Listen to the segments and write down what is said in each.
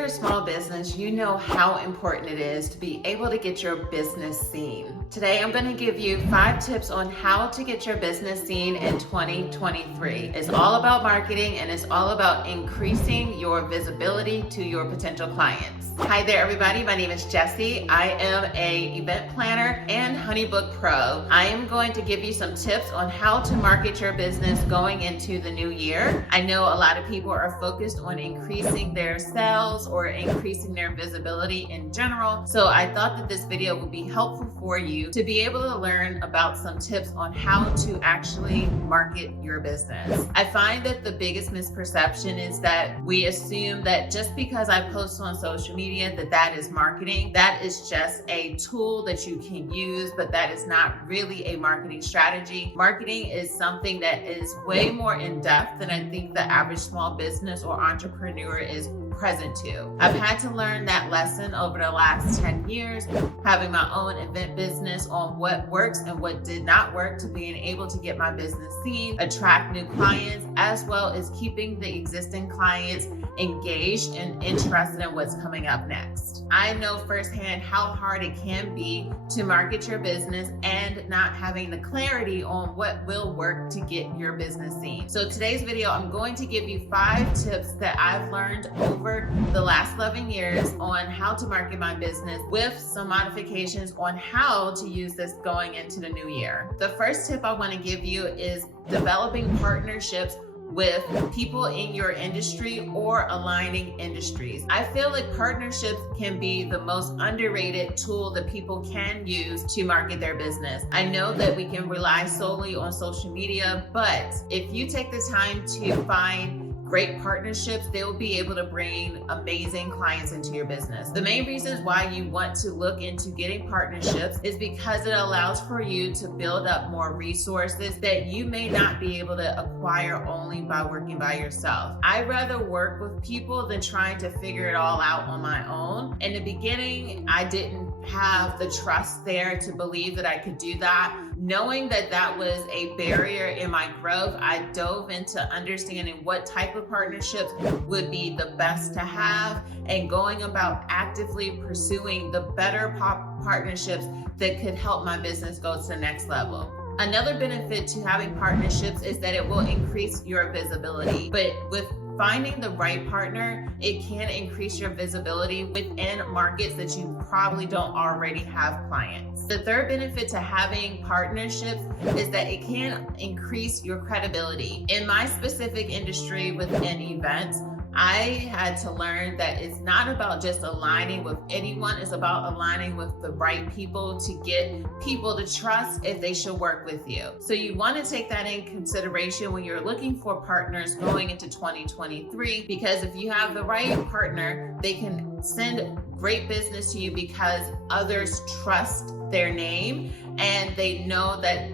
you're a small business, you know how important it is to be able to get your business seen. Today, I'm going to give you 5 tips on how to get your business seen in 2023. It's all about marketing and it's all about increasing your visibility to your potential clients. Hi there, everybody. My name is Jesse. I am an event planner and HoneyBook Pro. I am going to give you some tips on how to market your business going into the new year. I know a lot of people are focused on increasing their sales or increasing their visibility in general. So I thought that this video would be helpful for you to be able to learn about some tips on how to actually market your business. I find that the biggest misperception is that we assume that just because I post on social media that is marketing. That is just a tool that you can use, but that is not really a marketing strategy. Marketing is something that is way more in depth than I think the average small business or entrepreneur is present to. I've had to learn that lesson over the last 10 years, having my own event business, on what works and what did not work, to being able to get my business seen, attract new clients, as well as keeping the existing clients engaged and interested in what's coming up next. I know firsthand how hard it can be to market your business and not having the clarity on what will work to get your business seen. So today's video, I'm going to give you 5 tips that I've learned over the last 11 years on how to market my business, with some modifications on how to use this going into the new year. The first tip I want to give you is developing partnerships with people in your industry or aligning industries. I feel like partnerships can be the most underrated tool that people can use to market their business. I know that we can rely solely on social media, but if you take the time to find great partnerships, they will be able to bring amazing clients into your business. The main reasons why you want to look into getting partnerships is because it allows for you to build up more resources that you may not be able to acquire only by working by yourself. I'd rather work with people than trying to figure it all out on my own. In the beginning, I didn't have the trust there to believe that I could do that. Knowing that that was a barrier in my growth, I dove into understanding what type of partnerships would be the best to have and going about actively pursuing the better partnerships that could help my business go to the next level. Another benefit to having partnerships is that it will increase your visibility, but with finding the right partner, it can increase your visibility within markets that you probably don't already have clients. The third benefit to having partnerships is that it can increase your credibility. In my specific industry within events, I had to learn that it's not about just aligning with anyone, it's about aligning with the right people to get people to trust if they should work with you. So you want to take that in consideration when you're looking for partners going into 2023, because if you have the right partner, they can send great business to you because others trust their name and they know that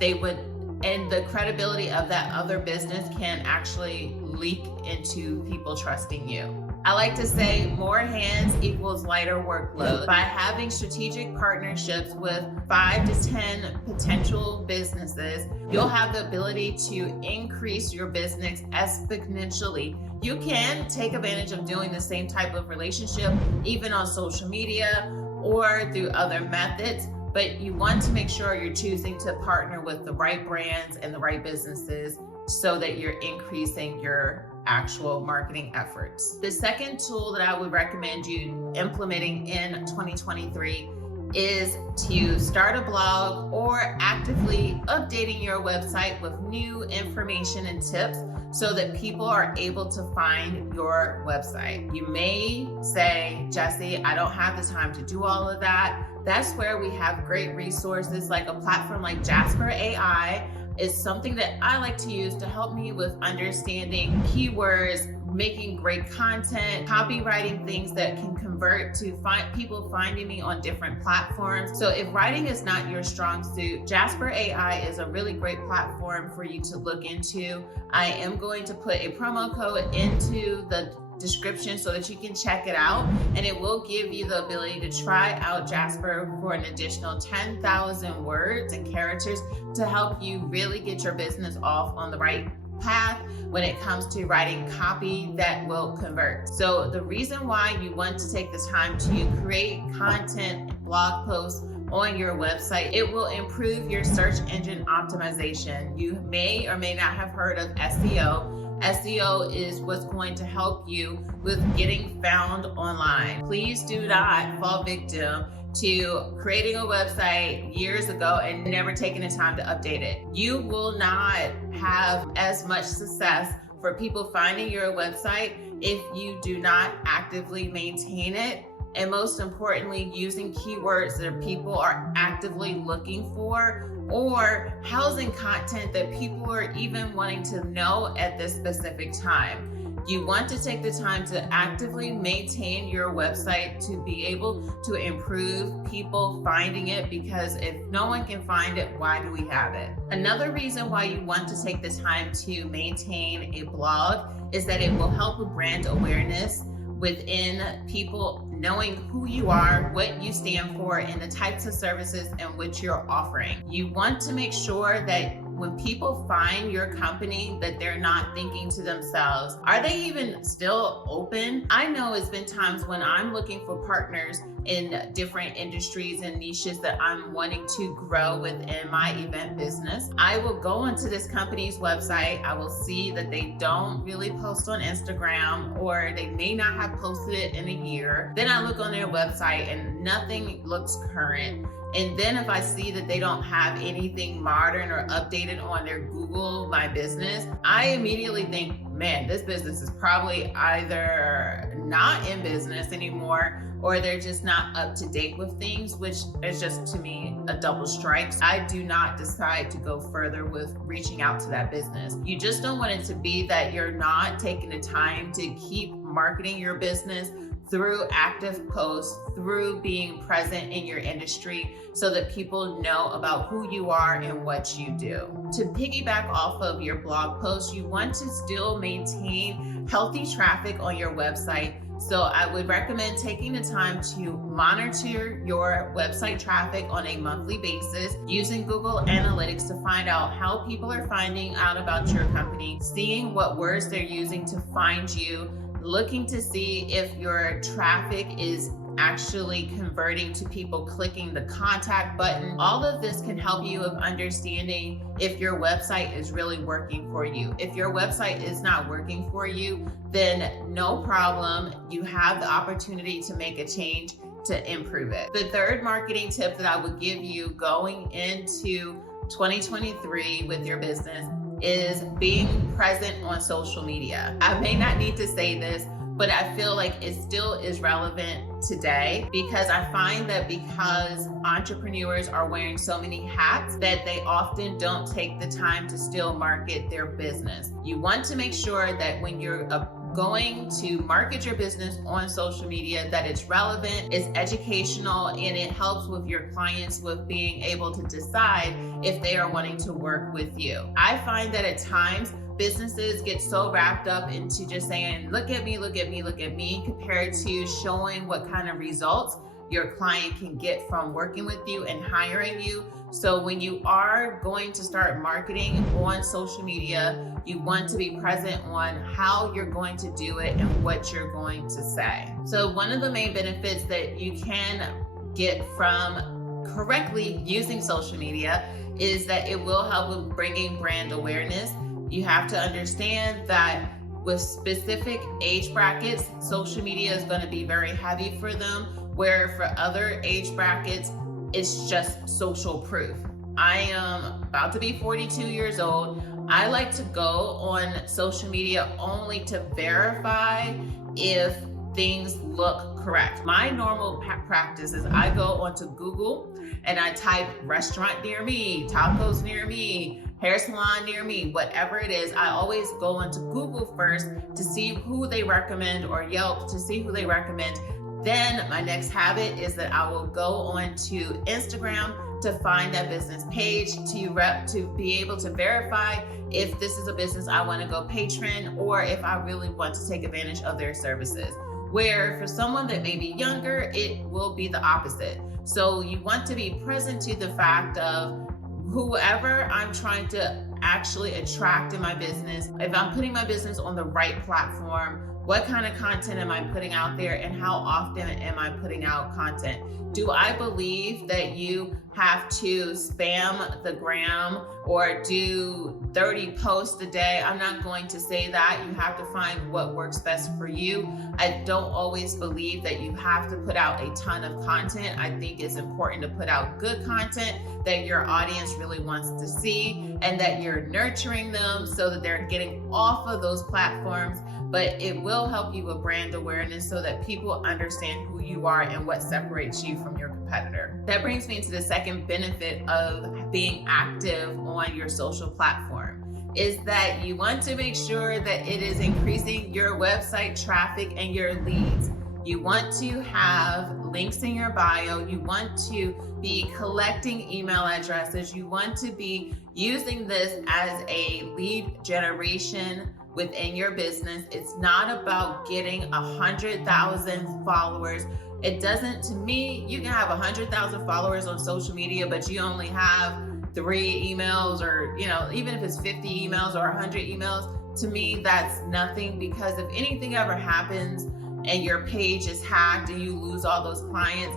they would, and the credibility of that other business can actually leak into people trusting you. I like to say more hands equals lighter workload. By having strategic partnerships with 5 to 10 potential businesses, you'll have the ability to increase your business exponentially. You can take advantage of doing the same type of relationship even on social media or through other methods, but you want to make sure you're choosing to partner with the right brands and the right businesses so that you're increasing your actual marketing efforts. The second tool that I would recommend you implementing in 2023 is to start a blog or actively updating your website with new information and tips so that people are able to find your website. You may say, Jesse, I don't have the time to do all of that. That's where we have great resources like a platform like Jasper AI is something that I like to use to help me with understanding keywords, making great content, copywriting things that can convert to people finding me on different platforms. So if writing is not your strong suit, Jasper AI is a really great platform for you to look into. I am going to put a promo code into the description so that you can check it out, and it will give you the ability to try out Jasper for an additional 10,000 words and characters to help you really get your business off on the right path when it comes to writing copy that will convert. So the reason why you want to take the time to create content, blog posts on your website, it will improve your search engine optimization. You may or may not have heard of SEO. SEO is what's going to help you with getting found online. Please do not fall victim to creating a website years ago and never taking the time to update it. You will not have as much success for people finding your website if you do not actively maintain it, and most importantly, using keywords that people are actively looking for, or housing content that people are even wanting to know at this specific time. You want to take the time to actively maintain your website to be able to improve people finding it, because if no one can find it, why do we have it? Another reason why you want to take the time to maintain a blog is that it will help with brand awareness within people knowing who you are, what you stand for, and the types of services in which you're offering. You want to make sure that when people find your company, that they're not thinking to themselves, are they even still open? I know it's been times when I'm looking for partners in different industries and niches that I'm wanting to grow within my event business. I will go onto this company's website. I will see that they don't really post on Instagram, or they may not have posted it in a year. Then I look on their website and nothing looks current. And then if I see that they don't have anything modern or updated on their Google My Business, I immediately think, man, this business is probably either not in business anymore, or they're just not up to date with things, which is just, to me, a double strike. I do not decide to go further with reaching out to that business. You just don't want it to be that you're not taking the time to keep marketing your business through active posts, through being present in your industry, so that people know about who you are and what you do. To piggyback off of your blog post, you want to still maintain healthy traffic on your website. So I would recommend taking the time to monitor your website traffic on a monthly basis, using Google Analytics to find out how people are finding out about your company, seeing what words they're using to find you, looking to see if your traffic is actually converting to people clicking the contact button. All of this can help you with understanding if your website is really working for you. If your website is not working for you, then no problem. You have the opportunity to make a change to improve it. The third marketing tip that I would give you going into 2023 with your business is being present on social media. I may not need to say this, but I feel like it still is relevant today, because I find that because entrepreneurs are wearing so many hats, that they often don't take the time to still market their business. You want to make sure that when you're going to market your business on social media, that it's relevant, it's educational, and it helps with your clients with being able to decide if they are wanting to work with you. I find that at times businesses get so wrapped up into just saying, look at me, look at me, look at me, compared to showing what kind of results your client can get from working with you and hiring you. So when you are going to start marketing on social media, you want to be present on how you're going to do it and what you're going to say. So one of the main benefits that you can get from correctly using social media is that it will help with bringing brand awareness. You have to understand that with specific age brackets, social media is going to be very heavy for them, where for other age brackets, it's just social proof. I am about to be 42 years old. I like to go on social media only to verify if things look correct. My normal practice is I go onto Google and I type restaurant near me, tacos near me, hair salon near me, whatever it is. I always go onto Google first to see who they recommend, or Yelp to see who they recommend. Then my next habit is that I will go on to Instagram to find that business page to be able to verify if this is a business I want to go patron, or if I really want to take advantage of their services. Where for someone that may be younger, it will be the opposite. So you want to be present to the fact of whoever I'm trying to actually attract in my business, if I'm putting my business on the right platform, what kind of content am I putting out there, and how often am I putting out content? Do I believe that you have to spam the gram or do 30 posts a day? I'm not going to say that. You have to find what works best for you. I don't always believe that you have to put out a ton of content. I think it's important to put out good content that your audience really wants to see and that you're nurturing them so that they're getting off of those platforms. But it will help you with brand awareness so that people understand who you are and what separates you from your competitor. That brings me to the second benefit of being active on your social platform, is that you want to make sure that it is increasing your website traffic and your leads. You want to have links in your bio. You want to be collecting email addresses. You want to be using this as a lead generation within your business. It's not about getting 100,000 followers. It doesn't, to me, you can have 100,000 followers on social media, but you only have 3 emails, or, even if it's 50 emails or 100 emails, to me, that's nothing, because if anything ever happens and your page is hacked and you lose all those clients,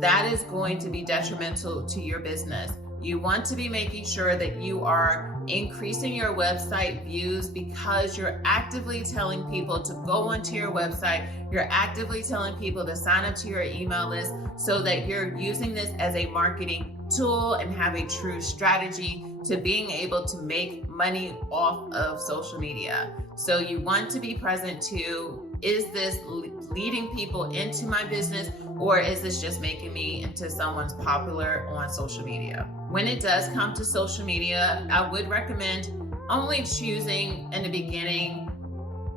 that is going to be detrimental to your business. You want to be making sure that you are increasing your website views because you're actively telling people to go onto your website. You're actively telling people to sign up to your email list so that you're using this as a marketing tool and have a true strategy to being able to make money off of social media. So you want to be present too. Is this leading people into my business, or is this just making me into someone's popular on social media? When it does come to social media, I would recommend only choosing in the beginning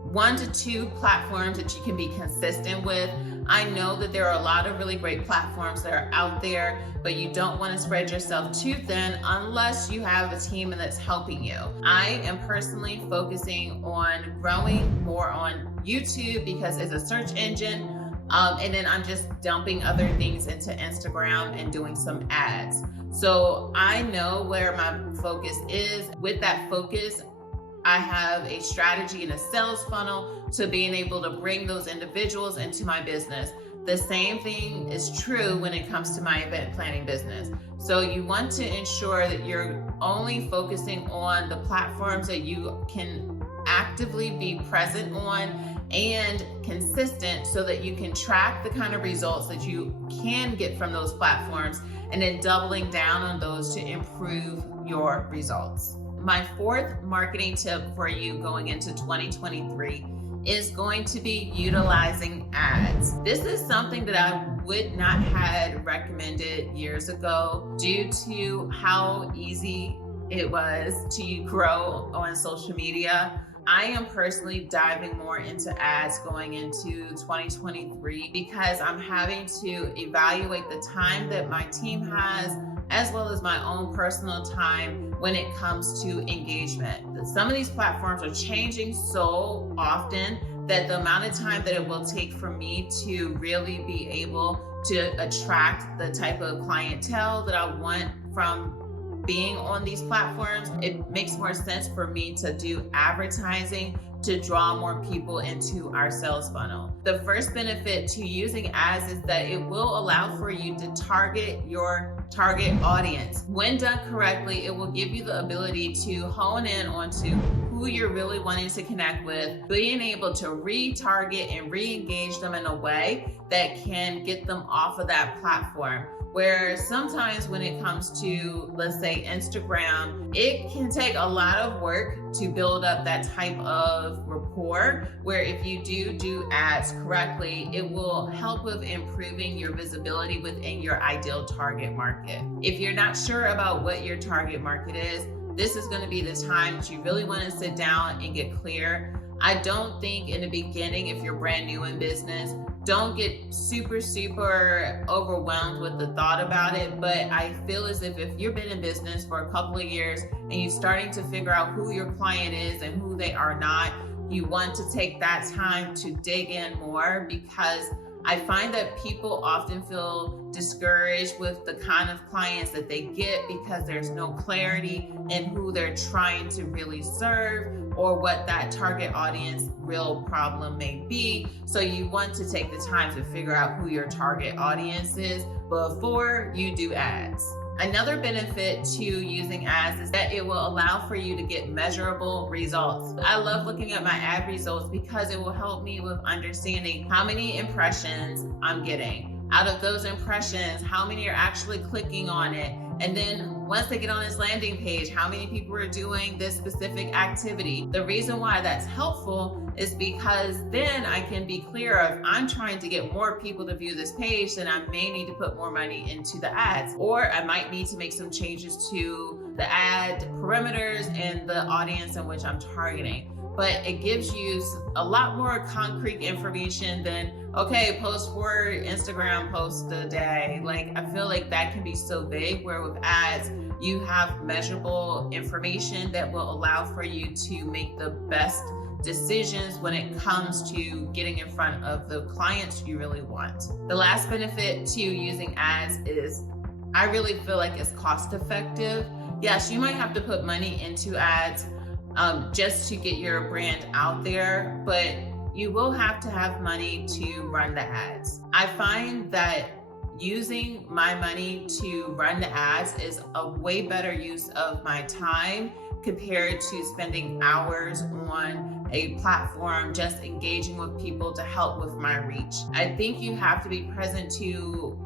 1 to 2 platforms that you can be consistent with. I know that there are a lot of really great platforms that are out there, but you don't want to spread yourself too thin unless you have a team that's helping you. I am personally focusing on growing more on YouTube because it's a search engine. And then I'm just dumping other things into Instagram and doing some ads. So I know where my focus is. With that focus, I have a strategy and a sales funnel to being able to bring those individuals into my business. The same thing is true when it comes to my event planning business. So you want to ensure that you're only focusing on the platforms that you can actively be present on and consistent, so that you can track the kind of results that you can get from those platforms, and then doubling down on those to improve your results. My 4th marketing tip for you going into 2023 is going to be utilizing ads. This is something that I would not have recommended years ago due to how easy it was to grow on social media. I am personally diving more into ads going into 2023 because I'm having to evaluate the time that my team has, as well as my own personal time when it comes to engagement. Some of these platforms are changing so often that the amount of time that it will take for me to really be able to attract the type of clientele that I want from being on these platforms, it makes more sense for me to do advertising to draw more people into our sales funnel. The first benefit to using ads is that it will allow for you to target your target audience. When done correctly, it will give you the ability to hone in onto who you're really wanting to connect with, being able to retarget and re-engage them in a way that can get them off of that platform. Where sometimes when it comes to, let's say, Instagram, it can take a lot of work to build up that type of rapport, where if you do ads correctly, it will help with improving your visibility within your ideal target market. If you're not sure about what your target market is, this is going to be the time that you really want to sit down and get clear. I don't think in the beginning, if you're brand new in business, don't get super overwhelmed with the thought about it. But I feel as if you've been in business for a couple of years and you're starting to figure out who your client is and who they are not, you want to take that time to dig in more, because I find that people often feel discouraged with the kind of clients that they get because there's no clarity in who they're trying to really serve or what that target audience real problem may be. So you want to take the time to figure out who your target audience is before you do ads. Another benefit to using ads is that it will allow for you to get measurable results. I love looking at my ad results because it will help me with understanding how many impressions I'm getting. Out of those impressions, how many are actually clicking on it? And then once they get on this landing page, how many people are doing this specific activity? The reason why that's helpful is because then I can be clear of, I'm trying to get more people to view this page, then I may need to put more money into the ads, or I might need to make some changes to the ad perimeters and the audience in which I'm targeting. But it gives you a lot more concrete information than, okay, post 4 Instagram posts a day. Like, I feel like that can be so vague, where with ads, you have measurable information that will allow for you to make the best decisions when it comes to getting in front of the clients you really want. The last benefit to using ads is, I really feel like it's cost effective. Yes, you might have to put money into ads just to get your brand out there, but you will have to have money to run the ads. I find that using my money to run the ads is a way better use of my time compared to spending hours on a platform just engaging with people to help with my reach. I think you have to be present to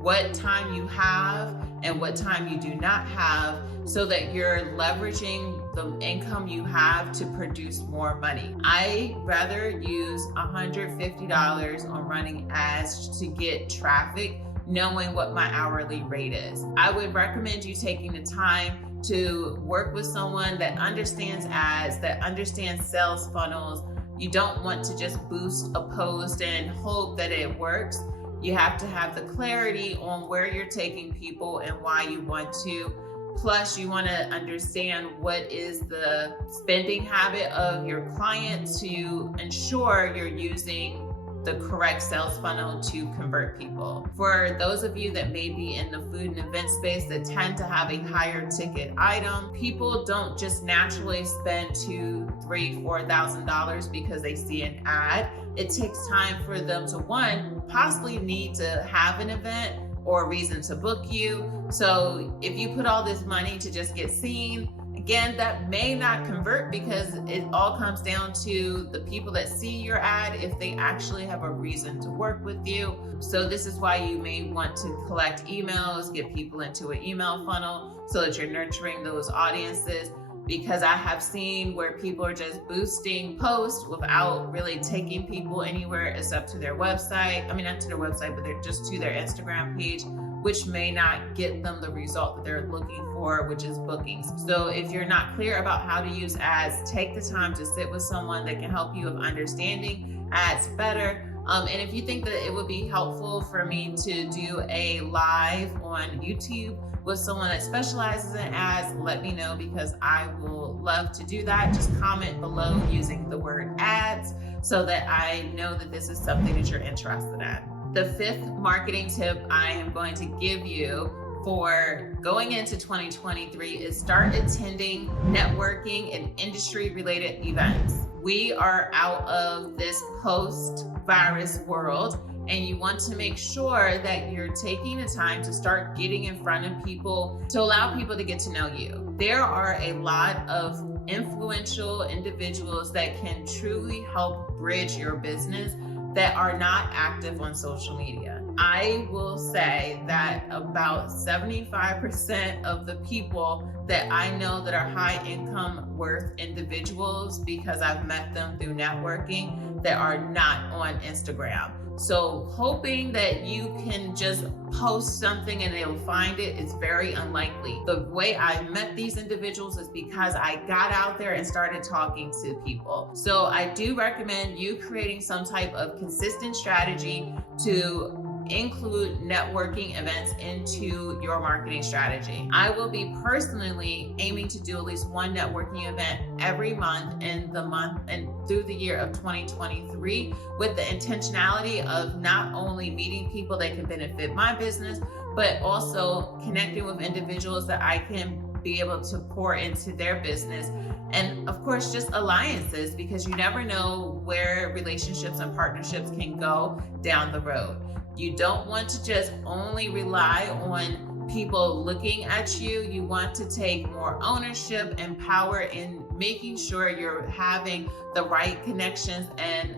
what time you have and what time you do not have, so that you're leveraging the income you have to produce more money. I rather use $150 on running ads to get traffic, knowing what my hourly rate is. I would recommend you taking the time to work with someone that understands ads, that understands sales funnels. You don't want to just boost a post and hope that it works. You have to have the clarity on where you're taking people and why you want to. Plus, you want to understand what is the spending habit of your clients to ensure you're using the correct sales funnel to convert people. For those of you that may be in the food and event space that tend to have a higher ticket item, people don't just naturally spend $2,000, $3,000, $4,000 because they see an ad. It takes time for them to, one, possibly need to have an event or a reason to book you. So if you put all this money to just get seen, again, that may not convert, because it all comes down to the people that see your ad, if they actually have a reason to work with you. So this is why you may want to collect emails, get people into an email funnel so that you're nurturing those audiences. Because I have seen where people are just boosting posts without really taking people anywhere except to their website. I mean, not to their website, but they're just to their Instagram page, which may not get them the result that they're looking for, which is bookings. So if you're not clear about how to use ads, take the time to sit with someone that can help you with understanding ads better. And if you think that it would be helpful for me to do a live on YouTube with someone that specializes in ads, let me know, because I will love to do that. Just comment below using the word ads so that I know that this is something that you're interested in. The fifth marketing tip I am going to give you for going into 2023 is start attending networking and industry related events. We are out of this post-virus world, and you want to make sure that you're taking the time to start getting in front of people to allow people to get to know you. There are a lot of influential individuals that can truly help bridge your business that are not active on social media. I will say that about 75% of the people that I know that are high income worth individuals, because I've met them through networking, that are not on Instagram. So hoping that you can just post something and they'll find it is very unlikely. The way I met these individuals is because I got out there and started talking to people. So I do recommend you creating some type of consistent strategy to include networking events into your marketing strategy. I will be personally aiming to do at least one networking event every month in the month and through the year of 2023, with the intentionality of not only meeting people that can benefit my business, but also connecting with individuals that I can be able to pour into their business. And of course, just alliances, because you never know where relationships and partnerships can go down the road. You don't want to just only rely on people looking at you. You want to take more ownership and power in making sure you're having the right connections and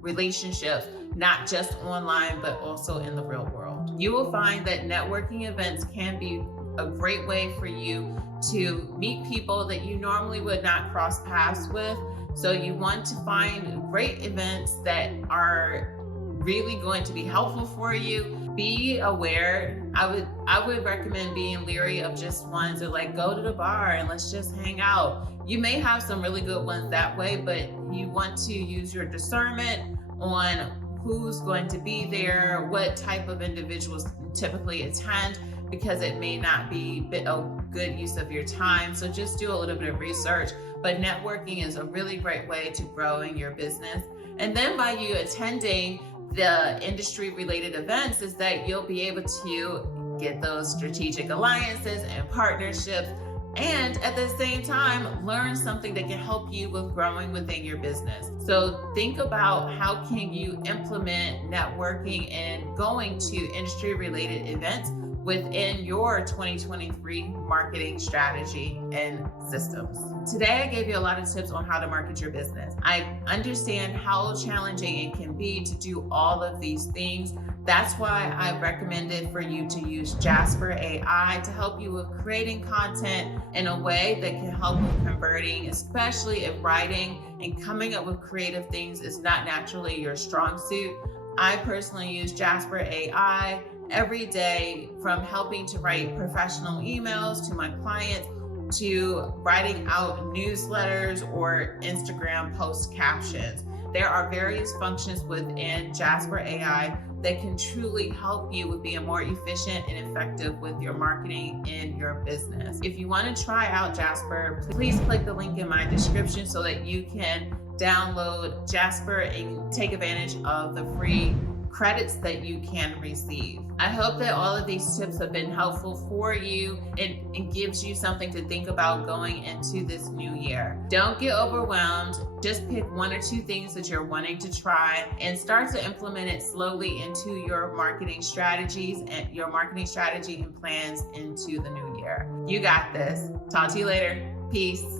relationships, not just online, but also in the real world. You will find that networking events can be a great way for you to meet people that you normally would not cross paths with. So you want to find great events that are really going to be helpful for you. Be aware. I would recommend being leery of just ones that like go to the bar and let's just hang out. You may have some really good ones that way, but you want to use your discernment on who's going to be there, what type of individuals typically attend, because it may not be a good use of your time. So just do a little bit of research. But networking is a really great way to grow in your business. And then by you attending the industry related events is that you'll be able to get those strategic alliances and partnerships, and at the same time learn something that can help you with growing within your business. So think about how can you implement networking and going to industry related events within your 2023 marketing strategy and systems. Today, I gave you a lot of tips on how to market your business. I understand how challenging it can be to do all of these things. That's why I recommended for you to use Jasper AI to help you with creating content in a way that can help with converting, especially if writing and coming up with creative things is not naturally your strong suit. I personally use Jasper AI every day, from helping to write professional emails to my clients, to writing out newsletters or Instagram post captions. There are various functions within Jasper AI that can truly help you with being more efficient and effective with your marketing in your business. If you want to try out Jasper, please click the link in my description so that you can download Jasper and take advantage of the free credits that you can receive. I hope that all of these tips have been helpful for you and gives you something to think about going into this new year. Don't get overwhelmed. Just pick one or two things that you're wanting to try and start to implement it slowly into your marketing strategies and your marketing strategy and plans into the new year. You got this. Talk to you later. Peace.